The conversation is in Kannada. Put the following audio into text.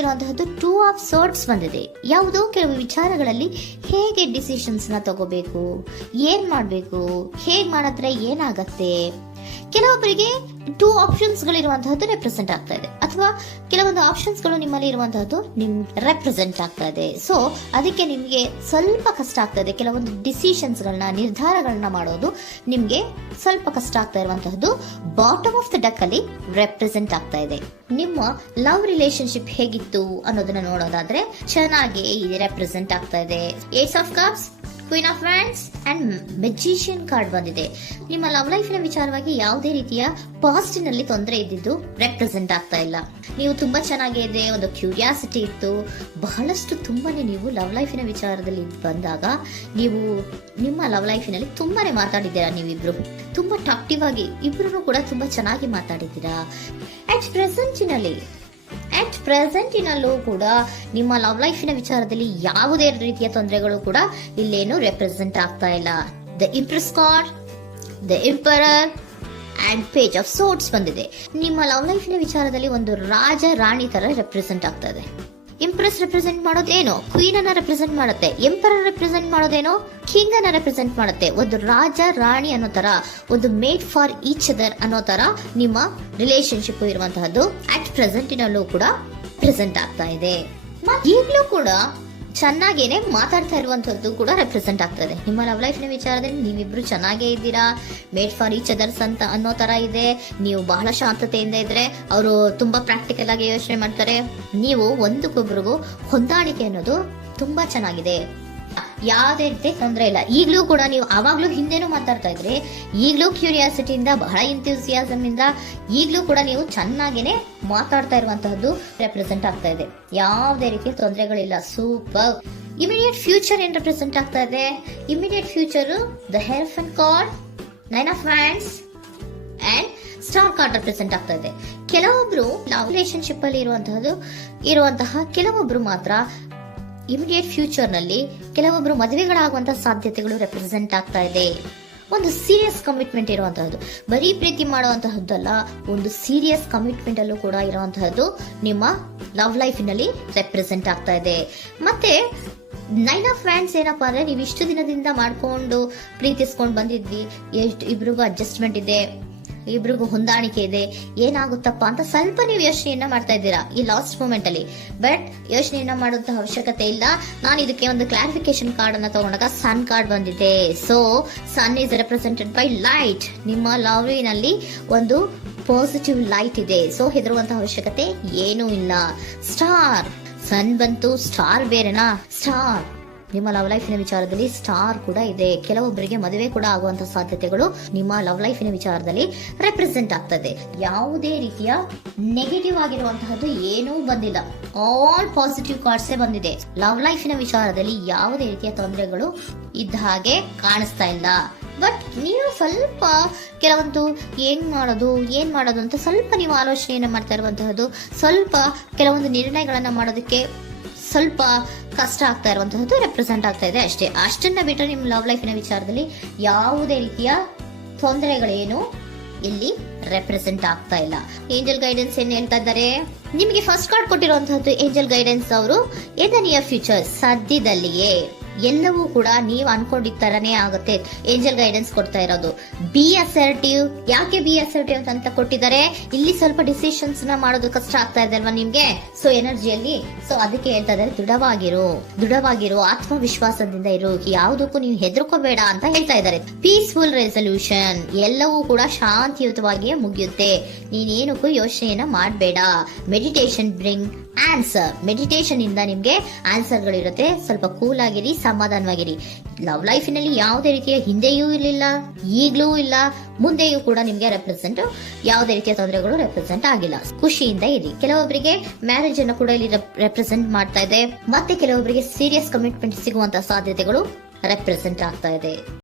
ಬಂದಿರುವಂತಹದ್ದು 2 ಆಫ್ ಸೋರ್ಟ್ಸ್ ಬಂದಿದೆ. ಯಾವುದೋ ಕೆಲವು ವಿಚಾರಗಳಲ್ಲಿ ಹೇಗೆ ಡಿಸಿಷನ್ಸ್ ನ ತಗೋಬೇಕು, ಏನ್ ಮಾಡ್ಬೇಕು, ಹೇಗ್ ಮಾಡಿದ್ರೆ ಏನಾಗತ್ತೆ. ಕೆಲವೊಬ್ಬರಿಗೆ 2 ಆಪ್ಷನ್ಸ್ ಗಳಿರುವಂತಹದ್ದು ರೆಪ್ರೆಸೆಂಟ್ ಆಗ್ತಾ ಇದೆ, ಅಥವಾ ಕೆಲವೊಂದು ಆಪ್ಷನ್ಸ್ ಗಳು ನಿಮ್ಮಲ್ಲಿ ಇರುವಂತಹದ್ದು ರೆಪ್ರೆಸೆಂಟ್ ಆಗ್ತಾ ಇದೆ. ಸೊ ಅದಕ್ಕೆ ನಿಮ್ಗೆ ಸ್ವಲ್ಪ ಕಷ್ಟ ಆಗ್ತಾ ಇದೆ. ಕೆಲವೊಂದು ಡಿಸಿಷನ್ಸ್ ಗಳನ್ನ, ನಿರ್ಧಾರಗಳನ್ನ ಮಾಡೋದು ನಿಮ್ಗೆ ಸ್ವಲ್ಪ ಕಷ್ಟ ಆಗ್ತಾ ಇರುವಂತಹದ್ದು ಬಾಟಮ್ ಆಫ್ ದ ಡಕ್ ಅಲ್ಲಿ ರೆಪ್ರೆಸೆಂಟ್ ಆಗ್ತಾ ಇದೆ. ನಿಮ್ಮ ಲವ್ ರಿಲೇಶನ್ಶಿಪ್ ಹೇಗಿತ್ತು ಅನ್ನೋದನ್ನ ನೋಡೋದಾದ್ರೆ ಚೆನ್ನಾಗಿ ರೆಪ್ರೆಸೆಂಟ್ ಆಗ್ತಾ ಇದೆ. Ace of cups, queen of wands and magician card ಬಂದಿದೆ. ನಿಮ್ಮ ಲವ್ ಲೈಫಿನ ವಿಚಾರವಾಗಿ ಯಾವುದೇ ರೀತಿಯ ಪಾಸಿಟಿವ್ ನಲ್ಲಿ ತೊಂದರೆ ಇದ್ದಿದ್ದು ರೆಪ್ರೆಸೆಂಟ್ ಆಗ್ತಾ ಇಲ್ಲ. ನೀವು ತುಂಬಾ ಚೆನ್ನಾಗಿದೆ, ಒಂದು ಕ್ಯೂರಿಯಾಸಿಟಿ ಇತ್ತು, ಬಹಳಷ್ಟು ತುಂಬಾನೇ ನೀವು ಲವ್ ಲೈಫಿನ ವಿಚಾರದಲ್ಲಿ ಬಂದಾಗ ನೀವು ನಿಮ್ಮ ಲವ್ ಲೈಫಿನಲ್ಲಿ ತುಂಬಾನೇ ಮಾತಾಡಿದ್ದೀರಾ. ನೀವಿಬ್ರು ತುಂಬಾ ಟಾಕ್ಟಿವ್ ಆಗಿ ಇಬ್ರು ಕೂಡ ತುಂಬಾ ಚೆನ್ನಾಗಿ ಮಾತಾಡಿದ್ದೀರಾ. ಅಟ್ ಪ್ರೆಸೆಂಟಿನಲ್ಲೂ ಕೂಡ ನಿಮ್ಮ ಲವ್ ಲೈಫಿನ ವಿಚಾರದಲ್ಲಿ ಯಾವುದೇ ರೀತಿಯ ತೊಂದರೆಗಳು ಕೂಡ ಇಲ್ಲೇನು ರೆಪ್ರೆಸೆಂಟ್ ಆಗ್ತಾ ಇಲ್ಲ. The Impress card, the emperor and page of swords ಬಂದಿದೆ. ನಿಮ್ಮ ಲವ್ ಲೈಫಿನ ವಿಚಾರದಲ್ಲಿ ಒಂದು ರಾಜ ರಾಣಿ ತರ ರೆಪ್ರೆಸೆಂಟ್ ಆಗ್ತಾ ಇದೆ. ಇಂಪ್ರೆಸ್ ರೆಪ್ರೆಸೆಂಟ್ ಮಾಡೋದೇನೋ ಕ್ವೀನ್ ಅನ್ನ ರೆಪ್ರೆಸೆಂಟ್ ಮಾಡುತ್ತೆ, ಎಂಪರರ್ ರೆಪ್ರೆಸೆಂಟ್ ಮಾಡೋದೇನೋ ಕಿಂಗ್ ಅನ್ನ ರೆಪ್ರೆಸೆಂಟ್ ಮಾಡುತ್ತೆ. ಒಂದು ರಾಜ ರಾಣಿ ಅನ್ನೋ ತರ, ಒಂದು ಮೇಡ್ ಫಾರ್ ಈಚ್ ಅದರ್ ಅನ್ನೋ ತರ ನಿಮ್ಮ ರಿಲೇಶನ್ಶಿಪ್ ಇರುವಂತಹದ್ದು ಅಟ್ ಪ್ರೆಸೆಂಟಿನಲ್ಲೂ ಕೂಡ ಪ್ರೆಸೆಂಟ್ ಆಗ್ತಾ ಇದೆ. ಈಗಲೂ ಕೂಡ ಚೆನ್ನಾಗೇನೆ ಮಾತಾಡ್ತಾ ಇರುವಂತದ್ದು ಕೂಡ ರೆಪ್ರೆಸೆಂಟ್ ಆಗ್ತದೆ. ನಿಮ್ಮ ಲವ್ ಲೈಫ್ ನ ವಿಚಾರದಲ್ಲಿ ನೀವಿಬ್ರು ಚೆನ್ನಾಗೇ ಇದ್ದೀರಾ, ಮೇಡ್ ಫಾರ್ ಈಚ್ ಅದರ್ಸ್ ಅಂತ ಅನ್ನೋ ತರ ಇದೆ. ನೀವು ಬಹಳ ಶಾಂತತೆಯಿಂದ ಇದ್ರೆ ಅವರು ತುಂಬಾ ಪ್ರಾಕ್ಟಿಕಲ್ ಆಗಿ ಯೋಚನೆ ಮಾಡ್ತಾರೆ. ನೀವು ಒಂದಕ್ಕೊಬ್ರಿಗೂ ಹೊಂದಾಣಿಕೆ ಅನ್ನೋದು ತುಂಬಾ ಚೆನ್ನಾಗಿದೆ, ಯಾವುದೇ ರೀತಿ ತೊಂದರೆ ಇಲ್ಲ. ಈಗಲೂ ಕೂಡ ನೀವು ಅವಾಗ್ಲೂ ಹಿಂದೆನೂ ಮಾತಾಡ್ತಾ ಇದ್ರಿ, ಈಗಲೂ ಕ್ಯೂರಿಯಾಸಿಟಿಯಿಂದ, ಬಹಳ ಇಂಥ್ಯೂಸಿಯಾಸಮ್ ಇಂದ ಈಗಲೂ ಕೂಡ ನೀವು ಚೆನ್ನಾಗೇನೆ ಮಾತಾಡ್ತಾ ಇರುವಂತಹದ್ದು ರೆಪ್ರೆಸೆಂಟ್ ಆಗ್ತಾ ಇದೆ. ಯಾವುದೇ ರೀತಿಯ ತೊಂದರೆಗಳಿಲ್ಲ, ಸೂಪರ್. ಇಮಿಡಿಯೇಟ್ ಫ್ಯೂಚರ್ ಏನ್ ರೆಪ್ರೆಸೆಂಟ್ ಆಗ್ತಾ ಇದೆ? Immediate future the hierophant card, 9 of hands and star card represent ಆಗ್ತಾ ಇದೆ. ಕೆಲವೊಬ್ರು ಲವ್ ರಿಲೇಶನ್ಶಿಪ್ ಅಲ್ಲಿ ಇರುವಂತಹ ಕೆಲವೊಬ್ರು ಮಾತ್ರ ಇಮಿಡಿಯೇಟ್ ಫ್ಯೂಚರ್ ನಲ್ಲಿ ಕೆಲವೊಬ್ರು ಮದುವೆಗಳಾಗುವಂತಹ ಸಾಧ್ಯತೆಗಳು ರೆಪ್ರೆಸೆಂಟ್ ಆಗ್ತಾ ಇದೆ. ಒಂದು ಸೀರಿಯಸ್ ಕಮಿಟ್ಮೆಂಟ್ ಇರುವಂತಹದ್ದು, ಬರೀ ಪ್ರೀತಿ ಮಾಡುವಂತಹದ್ದಲ್ಲ, ಒಂದು ಸೀರಿಯಸ್ ಕಮಿಟ್ಮೆಂಟ್ ಅಲ್ಲೂ ಕೂಡ ಇರುವಂತಹದ್ದು ನಿಮ್ಮ ಲವ್ ಲೈಫಿನಲ್ಲಿ ರೆಪ್ರೆಸೆಂಟ್ ಆಗ್ತಾ ಇದೆ. ಮತ್ತೆ 9 ಆಫ್ ವ್ಯಾಂಡ್ಸ್ ಏನಪ್ಪಾ ಅಂದ್ರೆ, ನೀವು ಇಷ್ಟು ದಿನದಿಂದ ಮಾಡ್ಕೊಂಡು ಪ್ರೀತಿಸ್ಕೊಂಡು ಬಂದಿದ್ವಿ, ಇಬ್ರಿಗೂ ಅಡ್ಜಸ್ಟ್ಮೆಂಟ್ ಇದೆ, ಇಬ್ರಿಗೂ ಹೊಂದಾಣಿಕೆ ಇದೆ, ಏನಾಗುತ್ತಪ್ಪ ಅಂತ ಸ್ವಲ್ಪ ನೀವು ಯೋಚನೆಯನ್ನ ಮಾಡ್ತಾ ಇದ್ದೀರಾ ಈ ಲಾಸ್ಟ್ ಮೂಮೆಂಟ್ ಅಲ್ಲಿ. ಬಟ್ ಯೋಚನೆಯನ್ನ ಮಾಡುವಂತಹ ಅವಶ್ಯಕತೆ ಇಲ್ಲ. ನಾನು ಇದಕ್ಕೆ ಒಂದು ಕ್ಲಾರಿಫಿಕೇಶನ್ ಕಾರ್ಡ್ ಅನ್ನ ತಗೊಂಡಾಗ ಸನ್ ಕಾರ್ಡ್ ಬಂದಿದೆ. So sun is represented by light. ನಿಮ್ಮ ಲವ್ನಲ್ಲಿ ಒಂದು ಪಾಸಿಟಿವ್ ಲೈಟ್ ಇದೆ. ಸೊ ಹೆದರುವಂತಹ ಅವಶ್ಯಕತೆ ಏನೂ ಇಲ್ಲ. ಸ್ಟಾರ್, ಸನ್ ಬಂತು, ಸ್ಟಾರ್ ಬೇರೆನಾ? ಸ್ಟಾರ್ ನಿಮ್ಮ ಲವ್ ಲೈಫಿನ ವಿಚಾರದಲ್ಲಿ ಸ್ಟಾರ್ ಕೂಡ ಇದೆ. ಕೆಲವೊಬ್ಬರಿಗೆ ಮದುವೆ ಕೂಡ ಆಗುವಂತಹ ಸಾಧ್ಯತೆಗಳು ನಿಮ್ಮ ಲವ್ ಲೈಫಿನ ವಿಚಾರದಲ್ಲಿ ರೆಪ್ರೆಸೆಂಟ್ ಆಗ್ತದೆ. ಯಾವುದೇ ರೀತಿಯ ನೆಗೆಟಿವ್ ಆಗಿರುವಂತಹದ್ದು ಏನೂ ಬಂದಿಲ್ಲ, ಆಲ್ ಪಾಸಿಟಿವ್ ಕಾರ್ಡ್ಸೇ ಬಂದಿದೆ. ಲವ್ ಲೈಫಿನ ವಿಚಾರದಲ್ಲಿ ಯಾವುದೇ ರೀತಿಯ ತೊಂದರೆಗಳು ಇದ್ದ ಹಾಗೆ ಕಾಣಿಸ್ತಾ ಇಲ್ಲ. ಬಟ್ ನೀವು ಸ್ವಲ್ಪ ಕೆಲವೊಂದು ಏನ್ ಮಾಡೋದು ಅಂತ ಸ್ವಲ್ಪ ನೀವು ಆಲೋಚನೆಯನ್ನ ಮಾಡ್ತಾ ಇರುವಂತಹದ್ದು, ಸ್ವಲ್ಪ ಕೆಲವೊಂದು ನಿರ್ಣಯಗಳನ್ನ ಮಾಡೋದಕ್ಕೆ ಸ್ವಲ್ಪ ಕಷ್ಟ ಆಗ್ತಾ ಇರುವಂತಹದ್ದು ರೆಪ್ರೆಸೆಂಟ್ ಆಗ್ತಾ ಇದೆ ಅಷ್ಟೇ. ಅಷ್ಟನ್ನ ಬಿಟ್ಟರೆ ನಿಮ್ಮ ಲವ್ ಲೈಫಿನ ವಿಚಾರದಲ್ಲಿ ಯಾವುದೇ ರೀತಿಯ ತೊಂದರೆಗಳೇನು ಇಲ್ಲಿ ರೆಪ್ರೆಸೆಂಟ್ ಆಗ್ತಾ ಇಲ್ಲ. ಏಂಜಲ್ ಗೈಡೆನ್ಸ್ ಏನ್ ಹೇಳ್ತಾ ಇದ್ದಾರೆ? ನಿಮಗೆ ಫಸ್ಟ್ ಕಾರ್ಡ್ ಕೊಟ್ಟಿರುವಂತಹದ್ದು ಏಂಜಲ್ ಗೈಡೆನ್ಸ್ ಅವರು ಇನ್ ದ ನಿಯರ್ ಫ್ಯೂಚರ್, ಸದ್ಯದಲ್ಲಿಯೇ ಎಲ್ಲವೂ ಕೂಡ ನೀವು ಅನ್ಕೊಂಡಿದ್ದ ತರನೇ ಆಗುತ್ತೆ. ಏಂಜಲ್ ಗೈಡೆನ್ಸ್ ಕೊಡ್ತಾ ಇರೋದು ಬಿ ಅಸರ್ಟಿವ್. ಯಾಕೆ ಬಿ ಅಸರ್ಟಿವ್ ಅಂತ ಕೊಟ್ಟಿದ್ದಾರೆ? ಇಲ್ಲಿ ಸ್ವಲ್ಪ ಡಿಸಿಷನ್ಸ್ ನ ಮಾಡೋದು ಕಷ್ಟ ಆಗ್ತಾ ಇದೆ ಅಲ್ವಾ ನಿಮ್ಗೆ, ಸೊ ಎನರ್ಜಿಯಲ್ಲಿ. ಸೊ ಅದಕ್ಕೆ ಹೇಳ್ತಾ ಇದ್ದಾರೆ ದೃಢವಾಗಿರು, ಆತ್ಮವಿಶ್ವಾಸದಿಂದ ಇರು, ಯಾವುದಕ್ಕೂ ನೀವು ಹೆದರ್ಕೋಬೇಡ ಅಂತ ಹೇಳ್ತಾ ಇದ್ದಾರೆ. ಪೀಸ್ಫುಲ್ ರೆಸಲ್ಯೂಷನ್, ಎಲ್ಲವೂ ಕೂಡ ಶಾಂತಿಯುತವಾಗಿಯೇ ಮುಗಿಯುತ್ತೆ, ನೀನೇನಕ್ಕೂ ಯೋಚನೆಯನ್ನ ಮಾಡಬೇಡ. ಮೆಡಿಟೇಷನ್ ಬ್ರಿಂಗ್ ಆನ್ಸರ್, ಮೆಡಿಟೇಷನ್ ಇಂದ ನಿಮ್ಗೆ ಆನ್ಸರ್ ಗಳಿರುತ್ತೆ. ಸ್ವಲ್ಪ ಕೂಲ್ ಆಗಿರಿ, ಸಮಾಧಾನವಾಗಿರಿ. ಲವ್ ಲೈಫಿನಲ್ಲಿ ಯಾವುದೇ ರೀತಿಯ ಹಿಂದೆಯೂ ಇರಲಿಲ್ಲ, ಈಗ್ಲೂ ಇಲ್ಲ, ಮುಂದೆಯೂ ಕೂಡ ನಿಮ್ಗೆ ಯಾವುದೇ ರೀತಿಯ ತೊಂದರೆಗಳು ರೆಪ್ರೆಸೆಂಟ್ ಆಗಿಲ್ಲ. ಖುಷಿಯಿಂದ ಇರಿ. ಕೆಲವೊಬ್ಬರಿಗೆ ಮ್ಯಾರೇಜ್ ಅನ್ನು ಕೂಡ ಇಲ್ಲಿ ರೆಪ್ರೆಸೆಂಟ್ ಮಾಡ್ತಾ ಇದೆ. ಮತ್ತೆ ಕೆಲವೊಬ್ಬರಿಗೆ ಸೀರಿಯಸ್ ಕಮಿಟ್ಮೆಂಟ್ ಸಿಗುವಂತಹ ಸಾಧ್ಯತೆಗಳು ರೆಪ್ರೆಸೆಂಟ್ ಆಗ್ತಾ ಇದೆ.